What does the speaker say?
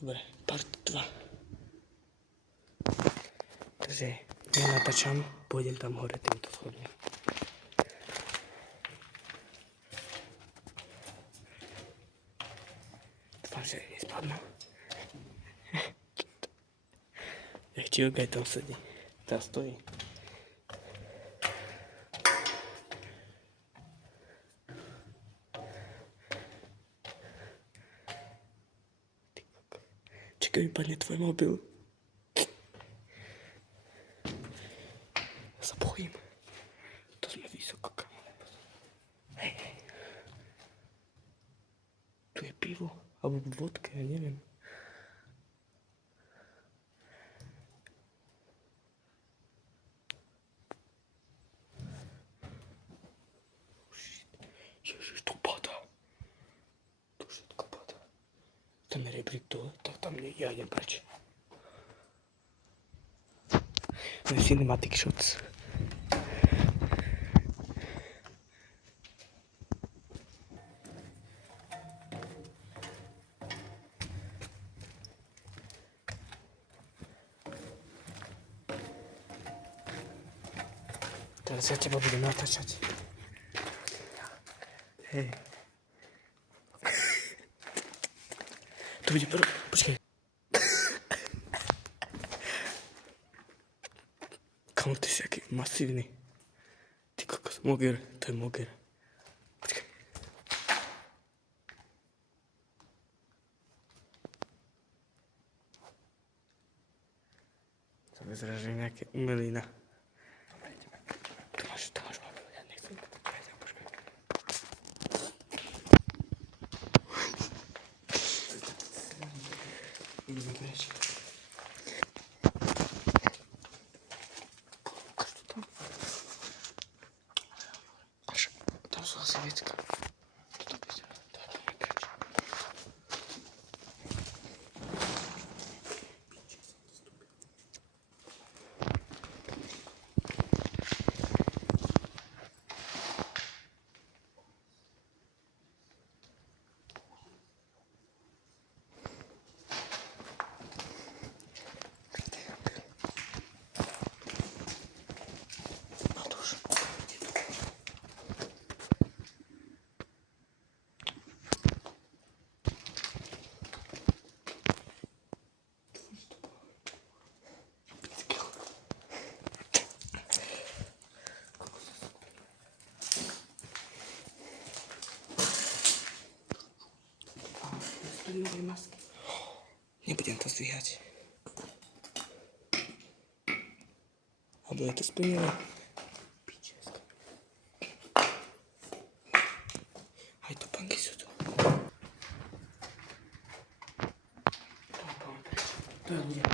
Dobre, part 2. Takže ja natáčam, pôjdem tam hore týmto schodom. Dúfam, že nespadnú. Jak Čivka aj tam sedí. Tam stojí. Čakaj, vypadne tvoj mobil. Ja sa bojím. To sme vysoko, kamoň. Hej. Tu je pivo. Alebo vodka, ja neviem. Ježiš, to padá. To všetko padá. Tam je rebrík dole, tak tam nie, ja idem preč. Cinematic shots. Teraz ja teba budem natáčať. Hej. To bude prv... Počkaj. Kamo, ty si aký masívny. Ty kokos, moger, to je moger. Počkaj. To vyzerá, že je nejaké umelina. To máš mobil, ja nechcem. Počkaj. Ideme preč. Ukáž to tam. Až, tam sú asi vecka. Toto vyzerá, to je preč. Nové masky. Nebudem to zdvíhať. Alebo je to splnené. Pičeska. Aj topánky sú tu. To je ľudia.